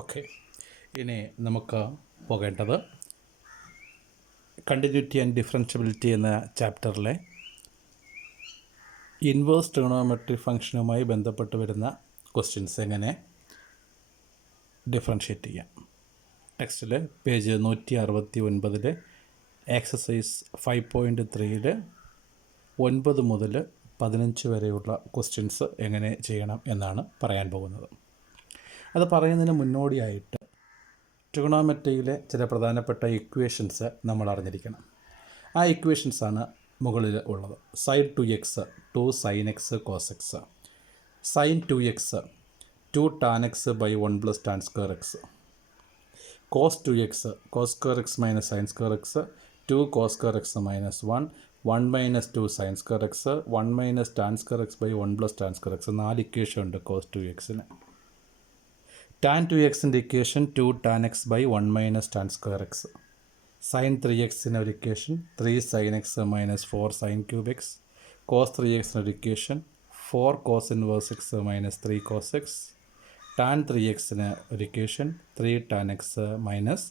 Okay, ഇനി നമുക്ക് പോകേണ്ടത് കണ്ടിന്യൂറ്റി ആൻഡ് ഡിഫറൻഷ്യബിലിറ്റി എന്ന ചാപ്റ്ററിലെ ഇൻവേഴ്സ് ട്രിഗണോമെട്രിക് ഫംഗ്ഷനുമായി ബന്ധപ്പെട്ട് വരുന്ന ക്വസ്റ്റ്യൻസ് എങ്ങനെ ഡിഫറൻഷ്യേറ്റ് ചെയ്യാം. ടെക്സ്റ്റിൽ പേജ് 169 എക്സസൈസ് 5.3 9 മുതൽ 15 വരെയുള്ള ക്വസ്റ്റ്യൻസ് എങ്ങനെ ചെയ്യണം എന്നാണ് പറയാൻ പോകുന്നത്. അത് പറയുന്നതിന് മുന്നോടിയായിട്ട് ട്രിഗണോമെട്രിയിലെ ചില പ്രധാനപ്പെട്ട ഇക്വേഷൻസ് നമ്മൾ അറിഞ്ഞിരിക്കണം. ആ ഇക്വേഷൻസാണ് മുകളിൽ ഉള്ളത്. Sine 2x 2 sine x cos x, sine 2x 2 tan x by 1 plus tan square x, cos 2x cos square x minus sine square x 2 cos square x minus 1 minus 2 sine square x 1 minus tan square x by 1 plus tan square x. 4 equation ഉണ്ട് cos 2xന്. Tan 2xൻ്റെ equation 2 tan x by 1 minus tan square X. Sign 3xന് ഒരു equation 3 sine x minus 4 sine cube x. Cos 3xന് ഒരു equation 4 cos inverse x minus 3 cos x. Tan 3xന് ഒരു equation 3 tan x minus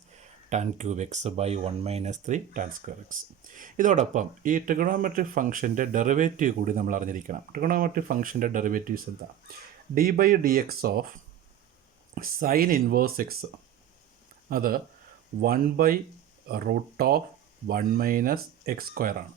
tan cube x by 1 minus 3 tan square x. ഇതോടൊപ്പം ഈ trigonometric ഫംഗ്ഷൻ്റെ derivative കൂടി നമ്മൾ അറിഞ്ഞിരിക്കണം. ട്രിഗണോമെട്രിക് ഫംഗ്ഷൻ്റെ ഡെറിവേറ്റീവ്സ് എന്താ? D by d x of sine inverse x അത് 1 by root of 1 minus x square ആണ്.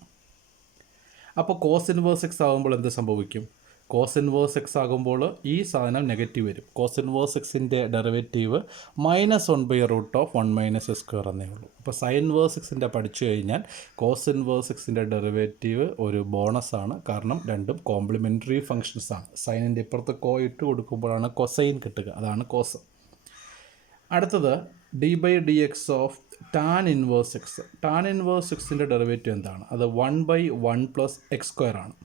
അപ്പോൾ കോസ് ഇൻവേഴ്സ് എക്സ് ആകുമ്പോൾ എന്ത് സംഭവിക്കും? കോസ് ഇൻവേഴ്സ് എക്സ് ആകുമ്പോൾ ഈ സാധനം നെഗറ്റീവ് വരും. കോസ് ഇൻവേഴ്സ് എക്സിൻ്റെ derivative -1 by root of 1 minus x square എന്നേ ഉള്ളൂ. അപ്പോൾ സൈൻ ഇൻവേഴ്സ് എക്സിൻ്റെ പഠിച്ചു കഴിഞ്ഞാൽ കോസ് ഇൻവേഴ്സ് എക്സിൻ്റെ ഡെറിവേറ്റീവ് ഒരു ബോണസാണ്. കാരണം രണ്ടും കോംപ്ലിമെൻ്ററി ഫങ്ഷൻസാണ്. സൈനിൻ്റെ ഇപ്പുറത്ത് കോ ഇട്ട് കൊടുക്കുമ്പോഴാണ് കൊസൈൻ കിട്ടുക, അതാണ് കോസ്. അടുത്തത് d by d x of tan inverse x. Tan inverse എക്സിൻ്റെ ഡെറിവേറ്റീവ് എന്താണ്? അത് 1 ബൈ 1 പ്ലസ് എക്സ് സ്ക്വയർ ആണ്.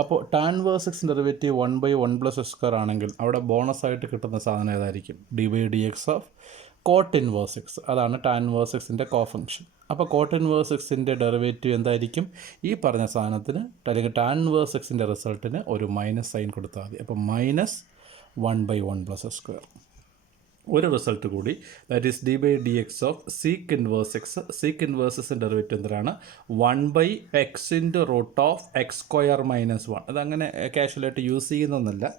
അപ്പോൾ ടാൻ ഇൻവേഴ്സ് എക്സിൻ്റെ derivative 1 by 1 plus x square ആണെങ്കിൽ അവിടെ ബോണസായിട്ട് കിട്ടുന്ന സാധനം ഏതായിരിക്കും? D by d x of cot inverse x. അതാണ് ടാൻ ഇൻവേഴ്സ് എക്സിൻ്റെ കോ ഫംഗ്ഷൻ. അപ്പോൾ കോട്ട് ഇൻവേഴ്സ് എക്സിൻ്റെ ഡെറിവേറ്റീവ് എന്തായിരിക്കും? ഈ പറഞ്ഞ സാധനത്തിന് അല്ലെങ്കിൽ ടാൻ ഇൻവേഴ്സ് എക്സിൻ്റെ റിസൾട്ടിന് ഒരു മൈനസ് സൈൻ കൊടുത്താൽ മതി. അപ്പോൾ -1 ബൈ 1 പ്ലസ് എക്സ് സ്ക്വയർ. ഒരു റിസൾട്ട് കൂടി, that is d by d x of sec inverse x. Sec inverse എക്സിൻ്റെ ഡെറിവേറ്റീവ് എന്താണ്? 1 by x into root of x square minus 1. അതങ്ങനെ കാഷ്വലായിട്ട് യൂസ് ചെയ്യുന്നൊന്നുമല്ല.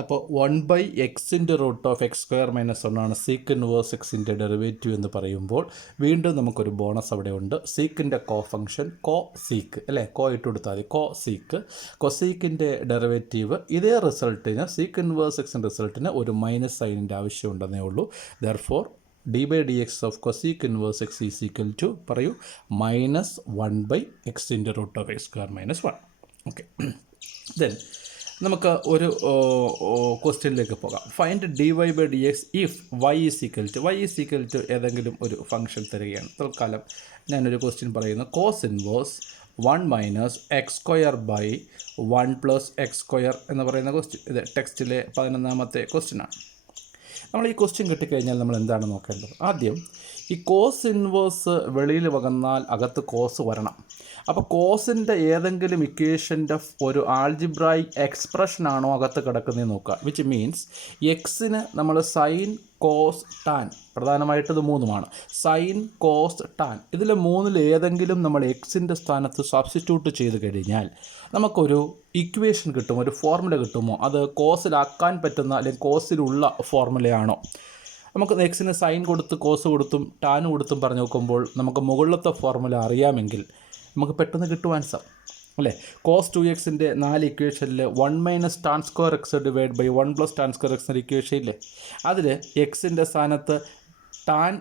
അപ്പോൾ 1 by x into root of x square minus 1 ആണ് seek inverse എക്സിൻ്റെ derivative എന്ന് പറയുമ്പോൾ വീണ്ടും നമുക്കൊരു ബോണസ് അവിടെ ഉണ്ട്. സീക്കിൻ്റെ കോ ഫംഗ്ഷൻ കോ സീക്ക് അല്ലേ, കോ ഇട്ട് കൊടുത്താൽ മതി, കോ സീക്ക്. കൊസീക്കിൻ്റെ ഡെറിവേറ്റീവ് ഇതേ റിസൾട്ടിന് സീക്ക് ഇൻവേഴ്സ് എക്സിൻ്റെ റിസൾട്ടിന് ഒരു മൈനസ് സൈനിൻ്റെ ആവശ്യമുണ്ടെന്നേ ഉള്ളൂ. Therefore d by d x of cosec inverse x is equal to പറയൂ -1 by x into root of x square minus 1. Okay, then നമുക്ക് ഒരു ക്വസ്റ്റ്യനിലേക്ക് പോകാം. Find d y by d x if y is equal to ഏതെങ്കിലും ഒരു function തരികയാണ്. തൽക്കാലം ഞാനൊരു ക്വസ്റ്റ്യൻ പറയുന്നു. Cos inverse 1 minus x square by 1 plus x square എന്ന് പറയുന്ന ക്വസ്റ്റ്യൻ. ഇത് ടെക്സ്റ്റിലെ 11ാമത്തെ ക്വസ്റ്റ്യനാണ്. നമ്മൾ ഈ ക്വസ്റ്റ്യൻ കിട്ടിക്കഴിഞ്ഞാൽ നമ്മൾ എന്താണ് നോക്കേണ്ടത്? ആദ്യം ഈ കോസ് ഇൻവേഴ്സ് വെളിയിൽ വന്നാൽ അകത്ത് കോസ് വരണം. അപ്പോൾ കോസിൻ്റെ ഏതെങ്കിലും ഇക്വേഷൻ്റെ ഒരു ആൾജിബ്രായിക് എക്സ്പ്രഷനാണോ അകത്ത് കിടക്കുന്നതെന്ന് നോക്കുക. വിച്ച് മീൻസ് എക്സിന് നമ്മൾ സൈൻ കോസ് ടാൻ, പ്രധാനമായിട്ട് ഇത് 3 സൈൻ കോസ് ടാൻ. ഇതിൽ 3 ഏതെങ്കിലും നമ്മൾ എക്സിൻ്റെ സ്ഥാനത്ത് സബ്സ്റ്റിറ്റ്യൂട്ട് ചെയ്ത് കഴിഞ്ഞാൽ നമുക്കൊരു ഇക്വേഷൻ കിട്ടും, ഒരു ഫോർമുല കിട്ടുമോ? അത് കോസിലാക്കാൻ പറ്റുന്ന അല്ലെങ്കിൽ കോസിലുള്ള ഫോർമുലയാണോ? നമുക്ക് എക്സിന് സൈൻ കൊടുത്ത് കോസ് കൊടുത്തും ടാൻ കൊടുത്തും പറഞ്ഞു നോക്കുമ്പോൾ നമുക്ക് മുകളിലത്തെ ഫോർമുല അറിയാമെങ്കിൽ നമുക്ക് പെട്ടെന്ന് കിട്ടും ആൻസർ അല്ലേ. കോസ് 2xൻ്റെ 4 ഇക്വേഷനിൽ 1 minus tan square x divide by 1 plus tan square എക്സിൻ്റെ ഇക്വേഷൻ ഇല്ലേ, അതിൽ എക്സിൻ്റെ സ്ഥാനത്ത് ടാൻ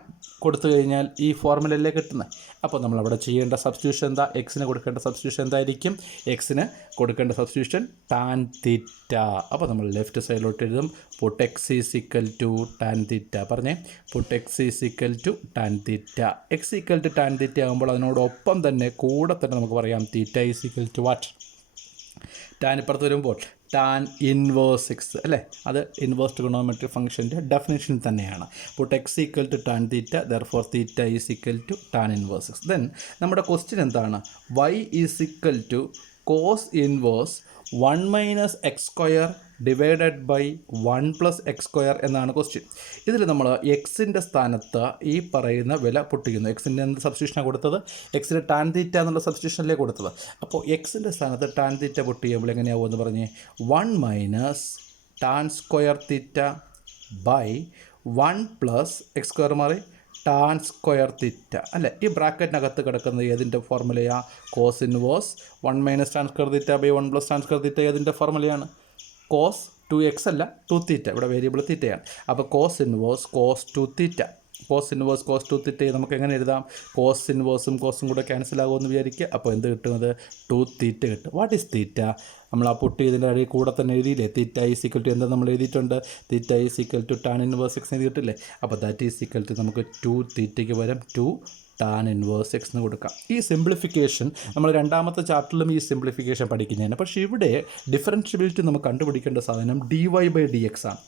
കൊടുത്തു കഴിഞ്ഞാൽ ഈ ഫോർമുലയിലേ കിട്ടുന്നത്. അപ്പോൾ നമ്മളവിടെ ചെയ്യേണ്ട സബ്സ്റ്റിറ്റ്യൂഷൻ എന്താ? എക്സിന് കൊടുക്കേണ്ട സബ്സ്റ്റിറ്റ്യൂഷൻ എന്തായിരിക്കും? എക്സിന് കൊടുക്കേണ്ട സബ്സ്റ്റിറ്റ്യൂഷൻ ടാൻ തീറ്റ. അപ്പോൾ നമ്മൾ ലെഫ്റ്റ് സൈഡിലോട്ട് എഴുതും put x is equal to tan theta. പറഞ്ഞേ, put x is equal to tan theta. X equal to tan theta ആകുമ്പോൾ അതിനോടൊപ്പം തന്നെ കൂടെ തന്നെ നമുക്ക് പറയാം theta is equal to what? Tan ഇപ്പുറത്ത് വരുമ്പോൾ ടാൻ ഇൻവേഴ്സ് എക്സ് അല്ലേ, അത് ഇൻവേഴ്സ് ട്രിഗണോമെട്രിക് ഫംഗ്ഷൻ്റെ ഡെഫിനേഷൻ തന്നെയാണ്. Put x equal to tan theta, therefore theta is equal to tan inverse x. Then നമ്മുടെ ക്വസ്റ്റ്യൻ എന്താണ്? Y is equal to cos inverse 1 minus x square divided by 1+x² എന്നാണ് question. ഇതിൽ നമ്മൾ എക്സിൻ്റെ സ്ഥാനത്ത് ഈ പറയുന്ന വില പൊട്ടിക്കുന്നു. എക്സിൻ്റെ എന്ത് സബ്സ്റ്റിറ്റ്യൂഷനാണ് കൊടുത്തത്? എക്സിന് ടാൻ തീറ്റ എന്നുള്ള സബ്സ്റ്റിറ്റ്യൂഷനിലേ കൊടുത്തത്. അപ്പോൾ എക്സിൻ്റെ സ്ഥാനത്ത് ടാൻ തീറ്റ പൊട്ടിയുമ്പോൾ എങ്ങനെയാവുമെന്ന് പറഞ്ഞ് 1 - tan² തീറ്റ ബൈ 1+x² മാറി tan² തീറ്റ അല്ലേ? ഈ ബ്രാക്കറ്റിനകത്ത് കിടക്കുന്നത് ഏതിൻ്റെ ഫോർമുലയാണ്? Cos inverse 1 - tan² theta by 1+tan² theta ഏതിൻ്റെ ഫോർമുലയാണ്? കോസ് 2x അല്ല 2θ, ഇവിടെ വേരിയബിൾ തീറ്റയാണ്. അപ്പോൾ cos inverse cos 2θ, cos inverse cos 2θ നമുക്ക് എങ്ങനെ എഴുതാം? കോസ് ഇൻവേഴ്സും കോസും കൂടെ ക്യാൻസൽ ആകുമെന്ന് വിചാരിക്കുക. അപ്പോൾ എന്ത് കിട്ടുന്നത്? 2θ കിട്ടും. What is theta? നമ്മൾ ആ പുട്ടി ഇതിൻ്റെ അടിയിൽ കൂടെ തന്നെ എഴുതിയില്ലേ? തീറ്റ ഈസ് ഈക്വൽ ടു എന്താ നമ്മൾ എഴുതിയിട്ടുണ്ട്? Theta is equal to tan inverse x എന്ന് കിട്ടില്ലേ? അപ്പോൾ ദാറ്റ് ഈസ് ഈക്വൽ ടു നമുക്ക് 2θ പകരം 2 tan ഇൻവേഴ്സ് x എന്ന് കൊടുക്കാം. ഈ സിംപ്ലിഫിക്കേഷൻ നമ്മൾ രണ്ടാമത്തെ ചാപ്റ്ററിലും ഈ സിംപ്ലിഫിക്കേഷൻ പഠിക്കുന്നതാണ്. പക്ഷേ ഇവിടെ ഡിഫറൻഷ്യബിലിറ്റി നമുക്ക് കണ്ടുപിടിക്കേണ്ട സാധനം dy/dx ആണ്.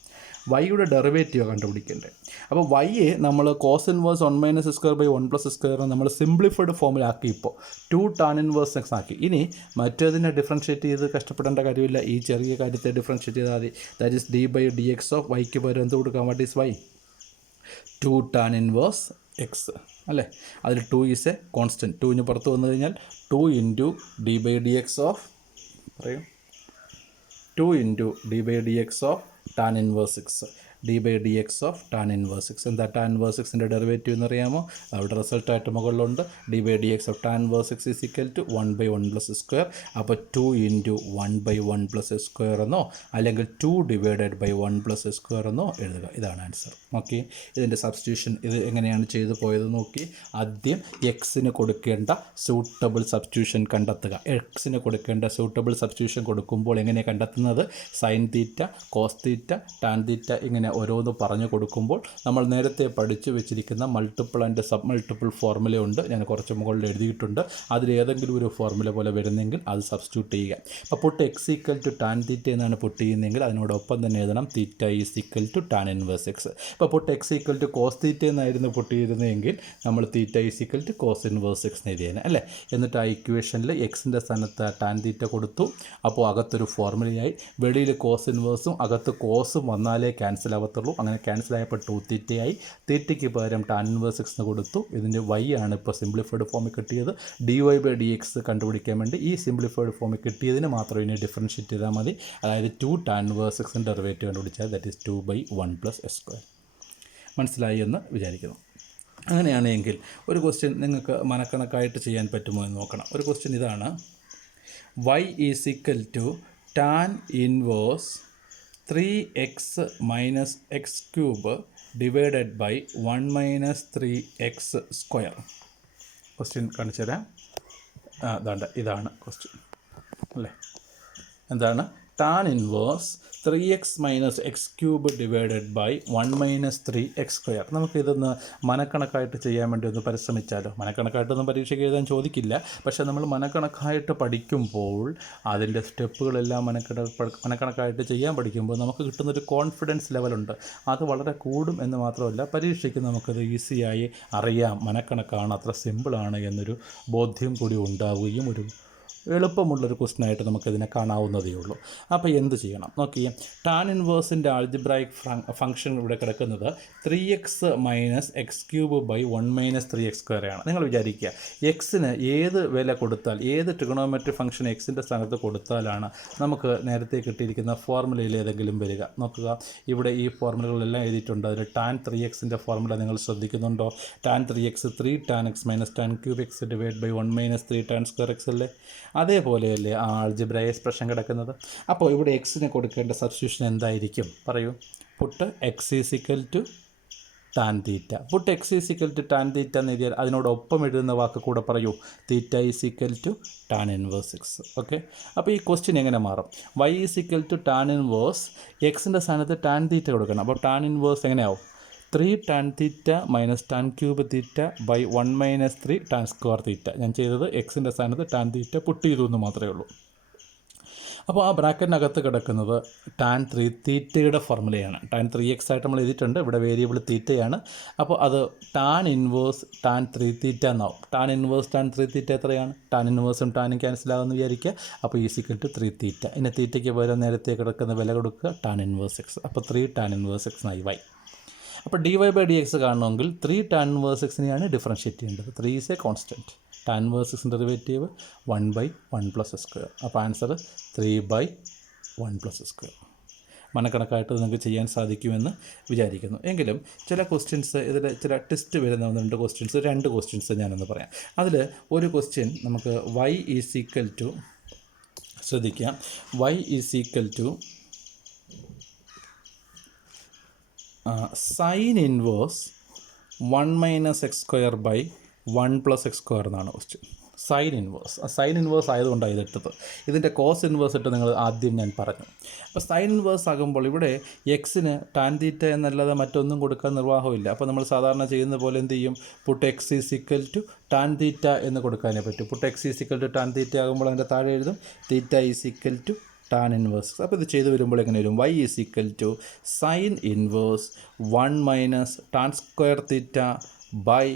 വൈയുടെ ഡെറിവേറ്റീവ് കണ്ടുപിടിക്കേണ്ടത്. അപ്പോൾ വൈയെ നമ്മൾ cos inverse 1 - x² by 1+x² നമ്മൾ സിംപ്ലിഫൈഡ് ഫോമിലാക്കി. ഇപ്പോൾ 2 tan ഇൻവേഴ്സ് x ആക്കി. ഇനി മറ്റേതിനെ ഡിഫറൻഷ്യേറ്റ് ചെയ്ത് കഷ്ടപ്പെടേണ്ട കാര്യമില്ല. ഈ ചെറിയ കാര്യത്തെ ഡിഫറൻഷ്യേറ്റ് ചെയ്താൽ മതി. ദാറ്റ് ഈസ് d/dx ഓഫ് വൈക്ക് പകരം എന്ത് കൊടുക്കാം? What is y? 2 tan inverse x അല്ലേ? അതിൽ 2 ഈസ് എ കോൺസ്റ്റൻറ്റ്. 2 പുറത്ത് വന്നു കഴിഞ്ഞാൽ 2 × d/dx ഓഫ് പറയൂ 2 × d/dx of tan inverse x, d/dx of tan inverse x. എന്താ tan ഇൻവേഴ്സ് എക്സിൻ്റെ ഡെറിവേറ്റീവ് എന്ന് അറിയാമോ? അവിടെ റിസൾട്ടായിട്ട് മുകളിലുണ്ട്. d/dx of tan inverse x is equal to 1/1+x². അപ്പോൾ 2 × 1/1+x² എന്നോ അല്ലെങ്കിൽ 2 / 1+x² എന്നോ എഴുതുക. ഇതാണ് ആൻസർ. ഓക്കെ, ഇതിൻ്റെ സബ്സ്റ്റിറ്റ്യൂഷൻ ഇത് എങ്ങനെയാണ് ചെയ്തു പോയത് നോക്കി. ആദ്യം എക്സിന് കൊടുക്കേണ്ട സൂട്ടബിൾ സബ്സ്റ്റിറ്റ്യൂഷൻ കണ്ടെത്തുക. എക്സിന് കൊടുക്കേണ്ട സൂട്ടബിൾ സബ്സ്റ്റിറ്റ്യൂഷൻ കൊടുക്കുമ്പോൾ എങ്ങനെയാണ് കണ്ടെത്തുന്നത്? Sine theta, cos theta, tan theta ഇങ്ങനെ ഓരോന്ന് പറഞ്ഞു കൊടുക്കുമ്പോൾ നമ്മൾ നേരത്തെ പഠിച്ചു വെച്ചിരിക്കുന്ന മൾട്ടിപ്പിൾ ആൻഡ് സബ് മൾട്ടിപ്പിൾ ഫോർമുലയുണ്ട്. ഞാൻ കുറച്ച് മുകളിൽ എഴുതിയിട്ടുണ്ട്. അതിലേതെങ്കിലും ഒരു ഫോർമുല പോലെ വരുന്നെങ്കിൽ അത് സബ്സ്റ്റിറ്റ്യൂട്ട് ചെയ്യുക. അപ്പോൾ put x equal to tan theta എന്നാണ് പുട്ട് ചെയ്യുന്നതെങ്കിൽ അതിനോടൊപ്പം തന്നെ എഴുതണം theta is equal to tan inverse x. ഇപ്പോൾ put x equal to cos theta എന്നായിരുന്നു പുട്ട് ചെയ്തിരുന്നതെങ്കിൽ നമ്മൾ theta is equal to cos inverse x എന്ന് എഴുതിയേനെ അല്ലേ? എന്നിട്ട് ആ ഇക്വേഷനിൽ എക്സിൻ്റെ സ്ഥാനത്ത് ടാൻ തീറ്റ കൊടുത്തു. അപ്പോൾ അകത്തൊരു ഫോർമുലയായി. വെളിയിൽ കോസ് ഇൻവേഴ്സും അകത്ത് കോസും വന്നാലേ ക്യാൻസൽ ആവത്തുള്ളൂ. അങ്ങനെ ക്യാൻസൽ ആയപ്പോൾ 2θ ആയി. തീറ്റയ്ക്ക് പകരം ടാൻ ഇൻവേഴ്സ് എക്സ് എന്ന് കൊടുത്തു. ഇതിൻ്റെ y ആണ് ഇപ്പോൾ സിംപ്ലിഫൈഡ് ഫോമിൽ കിട്ടിയത്. dy/dx കണ്ടുപിടിക്കാൻ വേണ്ടി ഈ സിംപ്ലിഫൈഡ് ഫോമിൽ കിട്ടിയതിന് മാത്രം ഇനി ഡിഫറൻഷ്യേറ്റ് ചെയ്താൽ മതി. അതായത് 2 tan ഇൻവേഴ്സ് എക്സിൻ്റെ ഡെറിവേറ്റീവ് കണ്ടുപിടിച്ചാൽ ദാറ്റ് ഈസ് 2/1+x². മനസ്സിലായി എന്ന് വിചാരിക്കുന്നു. അങ്ങനെയാണെങ്കിൽ ഒരു ക്വസ്റ്റ്യൻ നിങ്ങൾക്ക് മനക്കണക്കായിട്ട് ചെയ്യാൻ പറ്റുമോ എന്ന് നോക്കണം. ഒരു ക്വസ്റ്റ്യൻ ഇതാണ്: y is equal to tan inverse 3x - x³ divided by 1 - 3x². Question കാണിച്ചു തരാം. ഇതാണ് ക്വസ്റ്റ്യൻ അല്ലേ? എന്താണ്? tan inverse 3x - x³ divided by 1 - 3x². നമുക്കിതൊന്ന് മനക്കണക്കായിട്ട് ചെയ്യാൻ വേണ്ടി ഒന്ന് പരിശ്രമിച്ചാലോ? മനക്കണക്കായിട്ടൊന്നും പരീക്ഷയ്ക്ക് എഴുതാൻ ചോദിക്കില്ല. പക്ഷേ നമ്മൾ മനക്കണക്കായിട്ട് പഠിക്കുമ്പോൾ അതിൻ്റെ സ്റ്റെപ്പുകളെല്ലാം മനക്കണക്കായിട്ട് ചെയ്യാൻ പഠിക്കുമ്പോൾ നമുക്ക് കിട്ടുന്നൊരു കോൺഫിഡൻസ് ലെവലുണ്ട്. അത് വളരെ കൂടും എന്ന് മാത്രമല്ല, പരീക്ഷയ്ക്ക് നമുക്കത് ഈസിയായി അറിയാം. മനക്കണക്കാണ്, അത്ര സിമ്പിളാണ് എന്നൊരു ബോധ്യം കൂടി ഉണ്ടാവുകയും ഒരു എളുപ്പമുള്ളൊരു ക്വസ്റ്റ്യനായിട്ട് നമുക്കിതിനെ കാണാവുന്നതേ ഉള്ളൂ. അപ്പോൾ എന്ത് ചെയ്യണം നോക്കിയേ. ടാൻ ഇൻവേഴ്സിൻ്റെ ആൾജിബ്രായിക് ഫംഗ്ഷൻ ഇവിടെ കിടക്കുന്നത് 3x - x³ ബൈ 1 - 3x² ആണ്. നിങ്ങൾ വിചാരിക്കുക, എക്സിന് ഏത് വില കൊടുത്താൽ, ഏത് ട്രിഗണോമെട്രിക് ഫംഗ്ഷൻ എക്സിൻ്റെ സ്ഥാനത്ത് കൊടുത്താലാണ് നമുക്ക് നേരത്തെ കിട്ടിയിരിക്കുന്ന ഫോർമുലയിൽ ഏതെങ്കിലും വരിക. നോക്കുക, ഇവിടെ ഈ ഫോർമുലകളെല്ലാം എഴുതിയിട്ടുണ്ട്. അതിൽ tan 3x ഫോർമുല നിങ്ങൾ ശ്രദ്ധിക്കുന്നുണ്ടോ? tan 3x 3 tan x - tan³ x divide by 1 - 3 tan² x അല്ലേ? അതേപോലെയല്ലേ ആ ആൾജിബ്ര എക്സ്പ്രഷൻ കിടക്കുന്നത്. അപ്പോൾ ഇവിടെ എക്സിന് കൊടുക്കേണ്ട സബ്സ്റ്റിറ്റ്യൂഷൻ എന്തായിരിക്കും പറയൂ? Put x is equal to tan theta. Put x is equal to tan theta എന്ന് എഴുതിയാൽ അതിനോടൊപ്പം എഴുതുന്ന വാക്ക് കൂടെ പറയൂ, theta is equal to tan inverse x. Okay, അപ്പോൾ ഈ ക്വസ്റ്റ്യൻ എങ്ങനെ മാറും? y is equal to tan inverse എക്സിൻ്റെ സ്ഥാനത്ത് ടാൻ തീറ്റ കൊടുക്കണം. അപ്പോൾ ടാൻ ഇൻവേഴ്സ് എങ്ങനെയാവും? 3 tan θ - tan³ θ ബൈ 1 - 3 tan² θ. ഞാൻ ചെയ്തത് എക്സിൻ്റെ സ്ഥാനത്ത് ടാൻ തീറ്റ പുട്ട് ചെയ്തു എന്ന് മാത്രമേ ഉള്ളൂ. അപ്പോൾ ആ ബ്രാക്കറ്റിനകത്ത് കിടക്കുന്നത് ടാൻ 3 തീറ്റയുടെ ഫോർമുലയാണ്. ടാൻ 3x ആയിട്ട് നമ്മൾ എഴുതിയിട്ടുണ്ട്. ഇവിടെ വേരിയബിൾ തീറ്റയാണ്. അപ്പോൾ അത് ടാൻ ഇൻവേഴ്സ് ടാൻ 3 തീറ്റ എന്നാവും. ടാൻ ഇൻവേഴ്സ് ടാൻ 3 തീറ്റ എത്രയാണ്? ടാൻ ഇൻവേഴ്സും ടാനും ക്യാൻസൽ ആകുമെന്ന് വിചാരിക്കുക. അപ്പോൾ ഈസിക്കൽ ടു 3 തീറ്റ. ഇനി തീറ്റയ്ക്ക് പകരം നേരത്തെ കിടക്കുന്ന വില കൊടുക്കുക ടാൻ ഇൻവേഴ്സ് എക്സ്. അപ്പോൾ 3 ടാൻ ഇൻവേഴ്സ് എക്സ് ആയി വൈ. അപ്പോൾ dy/dx കാണണമെങ്കിൽ 3 ടാൻ ഇൻവേഴ്സ് എക്സിനെയാണ് ഡിഫറൻഷ്യേറ്റ് ചെയ്യേണ്ടത്. 3 is a constant. Tan inverse എക്സിൻ്റെ ഡെറിവേറ്റീവ് 1/1 + സ്ക്വയർ. അപ്പോൾ ആൻസർ 3/1 + സ്ക്വയർ. മനക്കണക്കായിട്ട് നിങ്ങൾക്ക് ചെയ്യാൻ സാധിക്കുമെന്ന് വിചാരിക്കുന്നു. എങ്കിലും ചില ക്വസ്റ്റ്യൻസ് ഇതിൽ ചില ടെസ്റ്റ് വരുന്ന 2 ക്വസ്റ്റ്യൻസ് ഞാനൊന്ന് പറയാം. അതിൽ ഒരു ക്വസ്റ്റ്യൻ നമുക്ക് y ഈസ് ഈക്വൽ ടു, ശ്രദ്ധിക്കാം, y is equal to sine inverse 1 - x²/1 + x² എന്നാണ് ക്വസ്റ്റ്യൻ. സൈൻ ഇൻവേഴ്സ് ആയതുകൊണ്ടാണ് ഇതെടുത്തത്. ഇതിൻ്റെ കോസ് ഇൻവേഴ്സ് ഇട്ട് നിങ്ങൾ ആദ്യം ഞാൻ പറഞ്ഞു. അപ്പോൾ സൈൻ ഇൻവേഴ്സ് ആകുമ്പോൾ ഇവിടെ എക്സിന് ടാൻ തീറ്റ എന്നല്ലാതെ മറ്റൊന്നും കൊടുക്കാൻ നിർവാഹമില്ല. അപ്പോൾ നമ്മൾ സാധാരണ ചെയ്യുന്ന പോലെ എന്ത് ചെയ്യും? Put x is equal to tan theta എന്ന് കൊടുക്കാനേ പറ്റും. Put x is equal to tan theta ആകുമ്പോൾ അതിൻ്റെ താഴെ എഴുതും theta is equal to tan inverse. അപ്പോൾ ഇത് ചെയ്ത് വരുമ്പോൾ എങ്ങനെ വരും? y is equal to sine inverse 1 - tan square theta by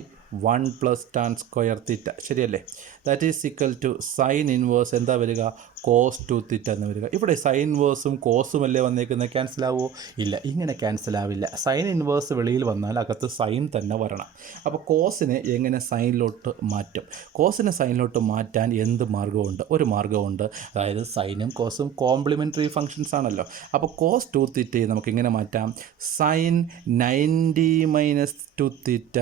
1 + tan square theta. ശരിയല്ലേ? That is equal to sine inverse എന്താ വരിക? കോസ് 2 തീറ്റ എന്ന് വരിക. ഇവിടെ സൈൻ ഇൻവേഴ്സും കോസും അല്ലേ വന്നേക്കുന്നത്? ക്യാൻസൽ ആവുമോ? ഇല്ല, ഇങ്ങനെ ക്യാൻസൽ ആവില്ല. സൈൻ ഇൻവേഴ്സ് വെളിയിൽ വന്നാൽ അകത്ത് സൈൻ തന്നെ വരണം. അപ്പോൾ കോസിനെ എങ്ങനെ സൈനിലോട്ട് മാറ്റും? കോസിനെ സൈനിലോട്ട് മാറ്റാൻ എന്ത് മാർഗ്ഗമുണ്ട്? ഒരു മാർഗ്ഗമുണ്ട്. അതായത് സൈനും കോസും കോംപ്ലിമെൻ്ററി ഫങ്ഷൻസ് ആണല്ലോ. അപ്പോൾ കോസ് 2 തീറ്റയെ നമുക്ക് ഇങ്ങനെ മാറ്റാം, സൈൻ 90 - 2 തീറ്റ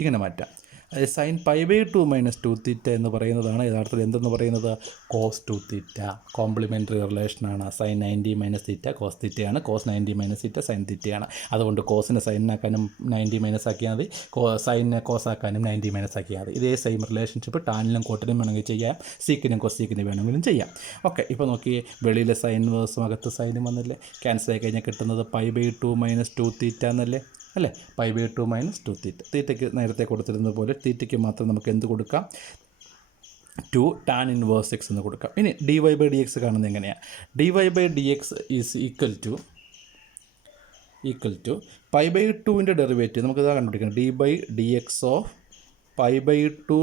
ഇങ്ങനെ മാറ്റാം. അതായത് സൈൻ π/2 - 2 തീറ്റ എന്ന് പറയുന്നതാണ് യഥാർത്ഥത്തിൽ എന്തെന്ന് പറയുന്നത്? കോസ് 2 തീറ്റ. കോംപ്ലിമെൻ്ററി റിലേഷനാണ്. സൈൻ 90 - തീറ്റ കോസ് തീറ്റയാണ്, കോസ് 90 - തീറ്റ സൈൻ തീറ്റയാണ്. അതുകൊണ്ട് കോസിനെ സൈനാക്കാനും 90 - ആക്കിയാൽ മതി, സൈനിനെ കോസാക്കാനും 90 - ആക്കിയാൽ മതി. ഇതേ സെയിം റിലേഷൻഷിപ്പ് ടാനിലും കോട്ടിനും വേണമെങ്കിൽ ചെയ്യാം, സീക്കിനും കൊസീക്കിനും വേണമെങ്കിലും ചെയ്യാം. ഓക്കെ, ഇപ്പോൾ നോക്കി, വെളിയിലെ സൈൻ വേഴ്സും അകത്ത് സൈനും വന്നില്ലേ? ക്യാൻസൽ ആയി കഴിഞ്ഞാൽ കിട്ടുന്നത് π/2 - 2 തീറ്റ എന്നല്ലേ? അല്ലേ? π/2 - 2 തീറ്റ. തീറ്റയ്ക്ക് നേരത്തെ കൊടുത്തിരുന്നത് പോലെ തീറ്റയ്ക്ക് മാത്രം നമുക്ക് എന്ത് കൊടുക്കാം? 2 ടാൻ ഇൻവേഴ്സ് എക്സ് എന്ന് കൊടുക്കാം. ഇനി dy/dx കാണുന്നത് എങ്ങനെയാണ്? dy/dx ഈസ് ഈക്വൽ ടു π/2ൻ്റെ ഡെറിവേറ്റീവ് നമുക്കിതാ കണ്ടുപിടിക്കണം. d/dx of π/2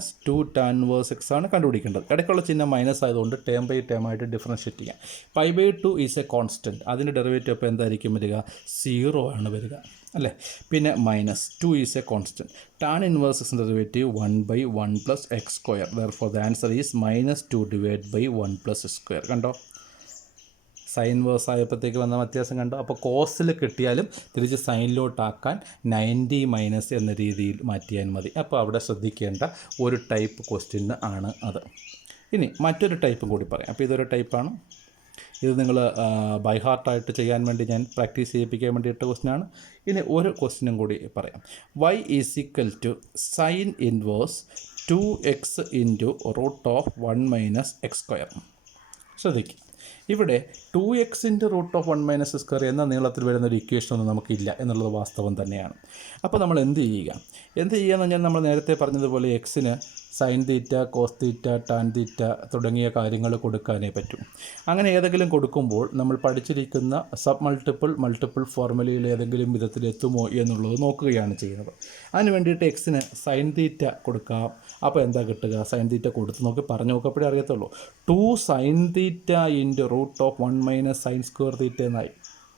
- 2 tan inverse X ആണ് കണ്ടുപിടിക്കേണ്ടത്. ഇടയ്ക്കുള്ള ചിഹ്നം മൈനസ് ആയതുകൊണ്ട് ടേം ബൈ ടേം ആയിട്ട് ഡിഫറൻഷ്യേറ്റ് ചെയ്യാം. π/2 ഈസ് എ കോൺസ്റ്റൻറ്റ്. അതിൻ്റെ ഡെറിവേറ്റീവ് അപ്പോൾ എന്തായിരിക്കും വരിക? 0 ആണ് വരിക, അല്ലേ? പിന്നെ -2 is a constant. Tan inverse എക്സിൻ്റെ derivative 1/1 + x². Therefore the answer is -2/1 + x². കണ്ടോ? സൈൻ വേഴ്സ് ആയപ്പോഴത്തേക്ക് വന്ന വ്യത്യാസം കണ്ടോ? അപ്പോൾ കോസിൽ കിട്ടിയാലും തിരിച്ച് സൈനിലോട്ടാക്കാൻ 90 - എന്ന രീതിയിൽ മാറ്റിയാൽ മതി. അപ്പോൾ അവിടെ ശ്രദ്ധിക്കേണ്ട ഒരു ടൈപ്പ് ക്വസ്റ്റ്യൻ ആണ് അത്. ഇനി മറ്റൊരു ടൈപ്പും കൂടി പറയാം. അപ്പോൾ ഇതൊരു ടൈപ്പാണ്. ഇത് നിങ്ങൾ ബൈ ഹാർട്ടായിട്ട് ചെയ്യാൻ വേണ്ടി ഞാൻ പ്രാക്ടീസ് ചെയ്യിപ്പിക്കാൻ വേണ്ടിയിട്ട് ക്വസ്റ്റ്യനാണ്. ഇനി ഒരു ക്വസ്റ്റ്യനും കൂടി പറയാം. y is equal to sine inverse 2x × √1 - x². ശ്രദ്ധിക്കും, ഇവിടെ 2x × √1 - x² എന്ന നീളത്തിൽ വരുന്നൊരു ഇക്വേഷനൊന്നും നമുക്കില്ല എന്നുള്ളത് വാസ്തവം തന്നെയാണ്. അപ്പോൾ നമ്മൾ എന്ത് ചെയ്യുകയെന്ന് പറഞ്ഞാൽ നമ്മൾ നേരത്തെ പറഞ്ഞതുപോലെ എക്സിന് sine theta, cos theta, tan theta തുടങ്ങിയ കാര്യങ്ങൾ കൊടുക്കാനേ പറ്റും. അങ്ങനെ ഏതെങ്കിലും കൊടുക്കുമ്പോൾ നമ്മൾ പഠിച്ചിരിക്കുന്ന മൾട്ടിപ്പിൾ ഫോർമുലയിൽ ഏതെങ്കിലും വിധത്തിൽ എത്തുമോ എന്നുള്ളത് നോക്കുകയാണ് ചെയ്യുന്നത്. അതിന് വേണ്ടിയിട്ട് എക്സിന് സൈൻ തീറ്റ കൊടുക്കാം. അപ്പോൾ എന്താ കിട്ടുക? സൈൻ തീറ്റ കൊടുത്ത് നോക്കി പറഞ്ഞു നോക്കപ്പോഴേ അറിയത്തുള്ളൂ. 2 സൈൻ തീറ്റ × √1 - sin² തീറ്റ എന്നായി,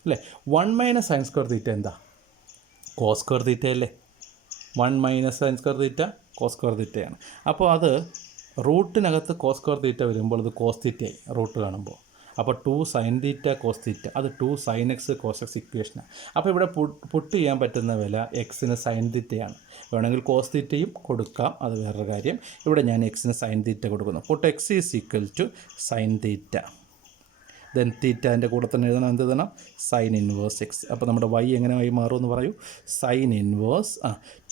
അല്ലേ? 1 - sin² തീറ്റ എന്താ? cos² തീറ്റ അല്ലേ? 1 - sin² തീറ്റ cos² തീറ്റയാണ്. അപ്പോൾ അത് റൂട്ടിനകത്ത് cos² തീറ്റ വരുമ്പോൾ അത് കോസ് തീറ്റയായി റൂട്ട് കാണുമ്പോൾ. അപ്പോൾ 2 സൈൻ തീറ്റ കോസ് തീറ്റ, അത് 2 sin x cos x ഇക്വേഷനാണ്. അപ്പോൾ ഇവിടെ പുട്ട് ചെയ്യാൻ പറ്റുന്ന വില എക്സിന് സൈൻ തീറ്റയാണ്. വേണമെങ്കിൽ കോസ് തീറ്റയും കൊടുക്കാം, അത് വേറൊരു കാര്യം. ഇവിടെ ഞാൻ എക്സിന് സൈൻ തീറ്റ കൊടുക്കുന്നു. Put x is equal to sine theta. Then തീറ്റൻ്റെ കൂടെ തന്നെ എഴുതണം, എന്ത് എഴുതണം? Sine inverse x. അപ്പോൾ നമ്മുടെ y എങ്ങനെ ആയി മാറുമെന്ന് പറയൂ? Sine inverse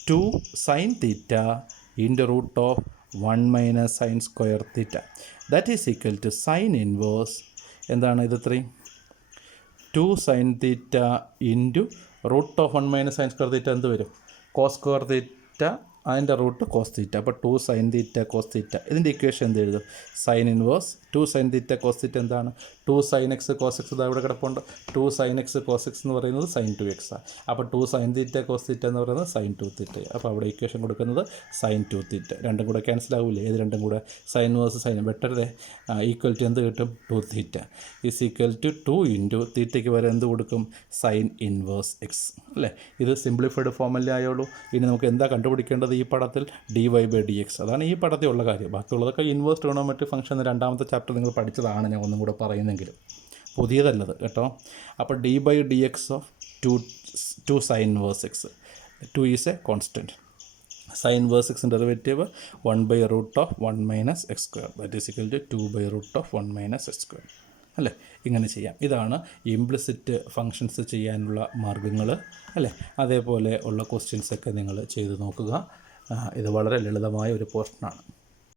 2 sine theta × √1 - sin² theta. That is equal to sine inverse എന്താണ് ഇത്? 3 2 സൈൻ തീറ്റ × √1 - sin² തീറ്റ എന്ത് വരും? cos² തീറ്റ, അതിൻ്റെ റൂട്ട് കോസ് തീറ്റ. അപ്പോൾ 2 സൈൻ തീറ്റ കോസ് തീറ്റ. ഇതിൻ്റെ ഇക്വേഷൻ എന്ത് എഴുതും? Sine inverse two sine theta cos theta എന്താണ്? 2 sin x cos x ഇതാ ഇവിടെ കിടപ്പുണ്ട്. 2 sin x cos x എന്ന് പറയുന്നത് sin 2x ആണ്. അപ്പോൾ 2 sin തീറ്റ കോസ് തീറ്റ എന്ന് പറയുന്നത് sin 2 തീറ്റ. അപ്പോൾ അവിടെ ഇക്വേഷൻ കൊടുക്കുന്നത് sin 2 തീറ്റ. രണ്ടും കൂടെ ക്യാൻസൽ ആവില്ലേ? ഏത് രണ്ടും കൂടെ? സൈൻ വേഴ്സ് സൈൻ വെട്ടരുതേ. ഈക്വൽ ടു എന്ത് കിട്ടും? 2 theta is equal to 2 into തീറ്റയ്ക്ക് വരെ എന്ത് കൊടുക്കും? സൈൻ ഇൻവേഴ്സ് എക്സ് അല്ലേ? ഇത് സിംപ്ലിഫൈഡ് ഫോമല്ലേ ആയുള്ളൂ. ഇനി നമുക്ക് എന്താ കണ്ടുപിടിക്കേണ്ടത് ഈ പടത്തിൽ? dy/dx. അതാണ് ഈ പടത്തിൽ ഉള്ള കാര്യം. ബാക്കിയുള്ളതൊക്കെ ഇൻവേഴ്സ് ട്രിഗണോമെട്രിക് ഫംഗ്ഷൻ രണ്ടാമത്തെ ചാപ്റ്റർ നിങ്ങൾ പഠിച്ചതാണ്, ഞാൻ ഒന്നും കൂടെ പറയുന്നെങ്കിലും പുതിയതല്ലത് കേട്ടോ. അപ്പോൾ d/dx of 2 sine inverse x. 2 is a constant. Sine inverse എക്സിൻ്റെ derivative 1/√(1 - x²). That is equal to 2/√(1 - x²). അല്ലേ? ഇങ്ങനെ ചെയ്യാം. ഇതാണ് ഇംപ്ലിസിറ്റ് ഫങ്ഷൻസ് ചെയ്യാനുള്ള മാർഗ്ഗങ്ങൾ അല്ലേ? അതേപോലെ ഉള്ള ക്വസ്റ്റ്യൻസൊക്കെ നിങ്ങൾ ചെയ്ത് നോക്കുക. ഇത് വളരെ ലളിതമായ ഒരു പോർഷനാണ്.